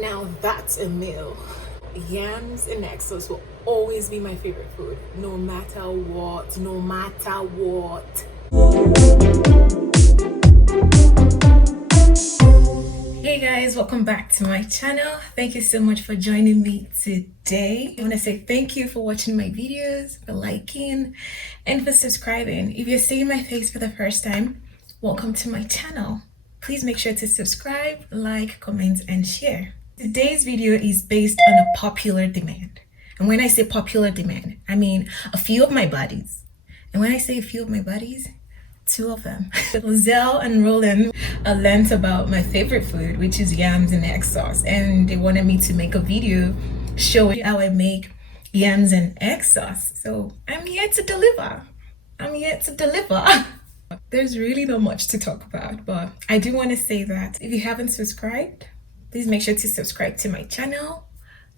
Now that's a meal. Yams and exos will always be my favorite food, no matter what, no matter what. Hey guys, welcome back to my channel. Thank you so much for joining me today. I want to say thank you for watching my videos, for liking, and for subscribing. If you're seeing my face for the first time, welcome to my channel. Please make sure to subscribe, like, comment, and share. Today's video is based on a popular demand. And when I say popular demand, I mean a few of my buddies. And when I say a few of my buddies, two of them. Lizelle and Roland learned about my favorite food, which is yams and egg sauce. And they wanted me to make a video showing how I make yams and egg sauce. So I'm here to deliver. There's really not much to talk about, but I do want to say that if you haven't subscribed, please make sure to subscribe to my channel,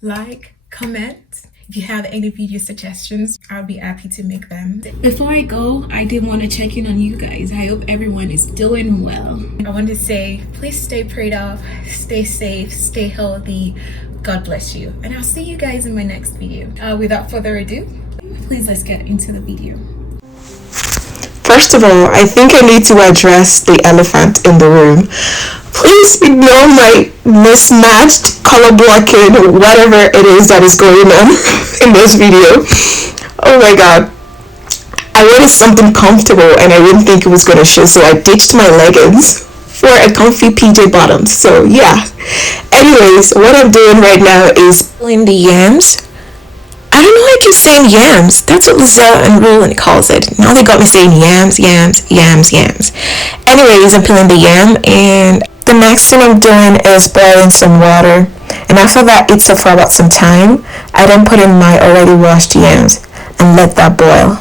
like, comment. If you have any video suggestions, I'll be happy to make them. Before I go, I did want to check in on you guys. I hope everyone is doing well. I want to say, please stay prayed up, stay safe, stay healthy. God bless you. And I'll see you guys in my next video. Without further ado, please let's get into the video. First of all, I think I need to address the elephant in the room. Please ignore my mismatched color blocking, whatever it is that is going on in this video. Oh my god. I wanted something comfortable and I didn't think it was going to show, so I ditched my leggings for a comfy PJ bottom. So yeah. Anyways, what I'm doing right now is peeling the yams. I don't know why I keep saying yams. That's what Lizelle and Roland calls it. Now they got me saying yams. Anyways, I'm peeling the yam, and the next thing I'm doing is boiling some water. And after that heats up for about some time, I then put in my already washed yams and let that boil.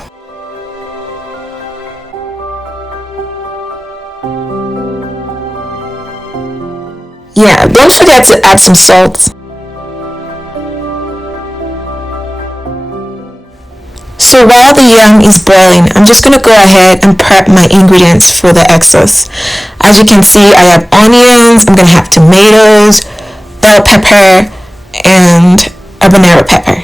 Yeah, don't forget to add some salt. So while the yam is boiling, I'm just going to go ahead and prep my ingredients for the egg sauce. As you can see, I have onions, I'm going to have tomatoes, bell pepper, and habanero pepper.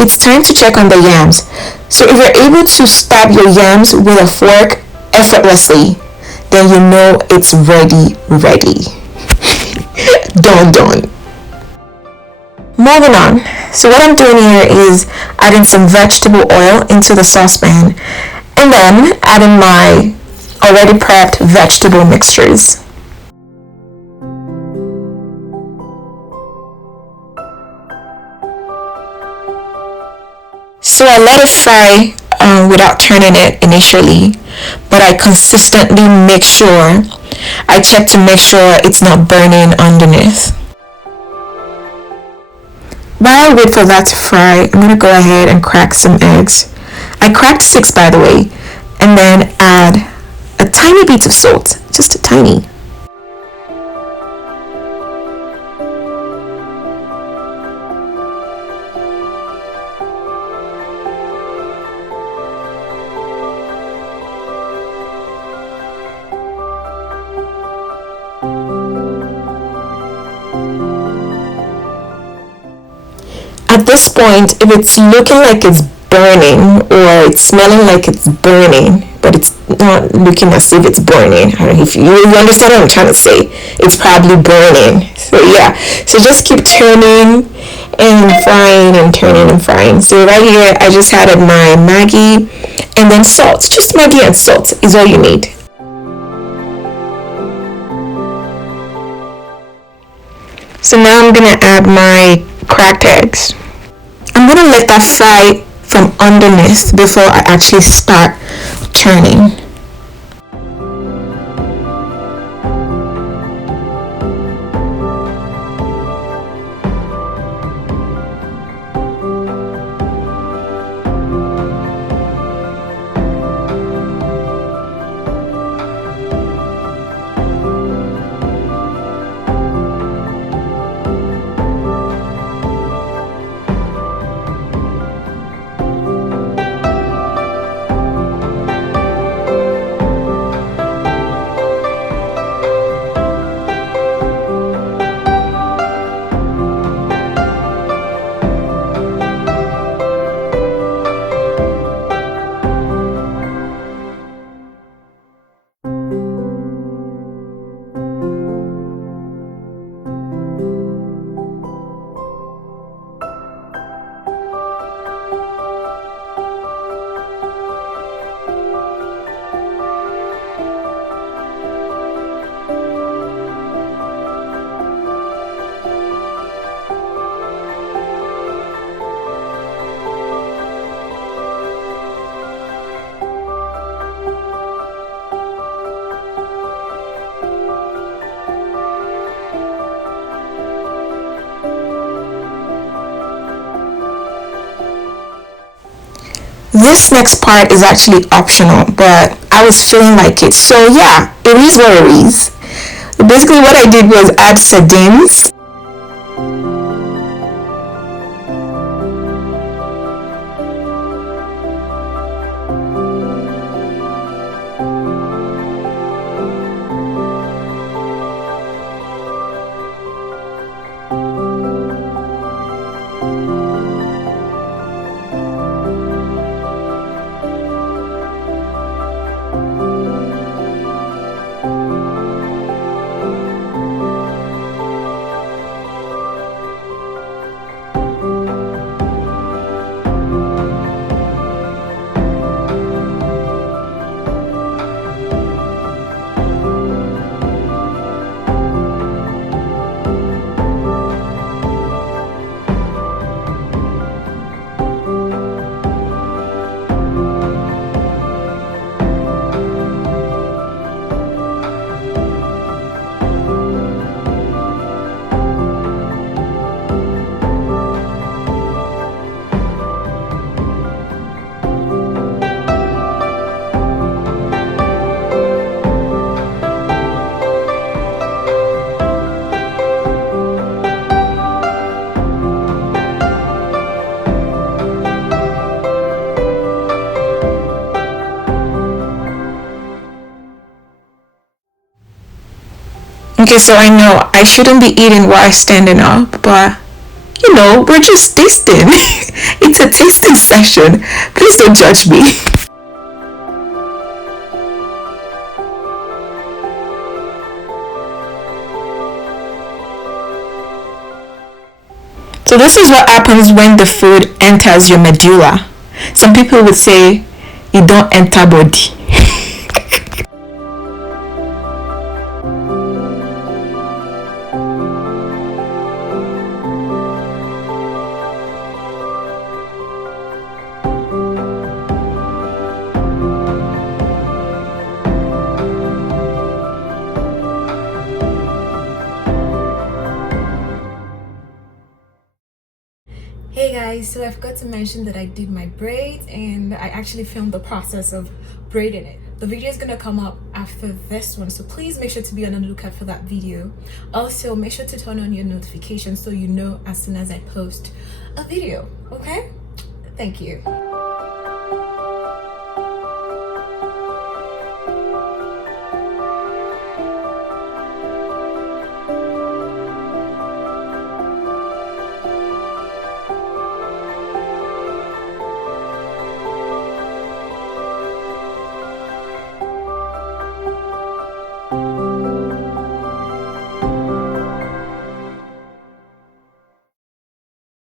It's time to check on the yams. So if you're able to stab your yams with a fork effortlessly, then you know it's ready. Done. Moving on. So what I'm doing here is adding some vegetable oil into the saucepan and then adding my already prepped vegetable mixtures. So I let it fry without turning it initially, but I consistently make sure, I check to make sure it's not burning underneath. While I wait for that to fry, I'm going to go ahead and crack some eggs. I cracked 6 by the way, and then add a tiny bit of salt, just a tiny. At this point, if it's looking like it's burning or it's smelling like it's burning, but it's not looking as if it's burning, I don't know if you understand what I'm trying to say. It's probably burning. So yeah, so just keep turning and frying and turning and frying. So right here, I just added my Maggi and then salt. Just Maggi and salt is all you need. So now I'm gonna add my cracked eggs. I'm gonna let that fry from underneath before I actually start turning. This next part is actually optional, but I was feeling like it. So yeah, it is what it is. Basically what I did was add sardines. Okay, so I know I shouldn't be eating while standing up, but we're just tasting. It's a tasting session. Please don't judge me. So this is what happens when the food enters your medulla. Some people would say it don't enter body. Hey guys, so I forgot to mention that I did my braids and I actually filmed the process of braiding it. The video is gonna come up after this one, so please make sure to be on the lookout for that video. Also, make sure to turn on your notifications so you know as soon as I post a video, okay? Thank you.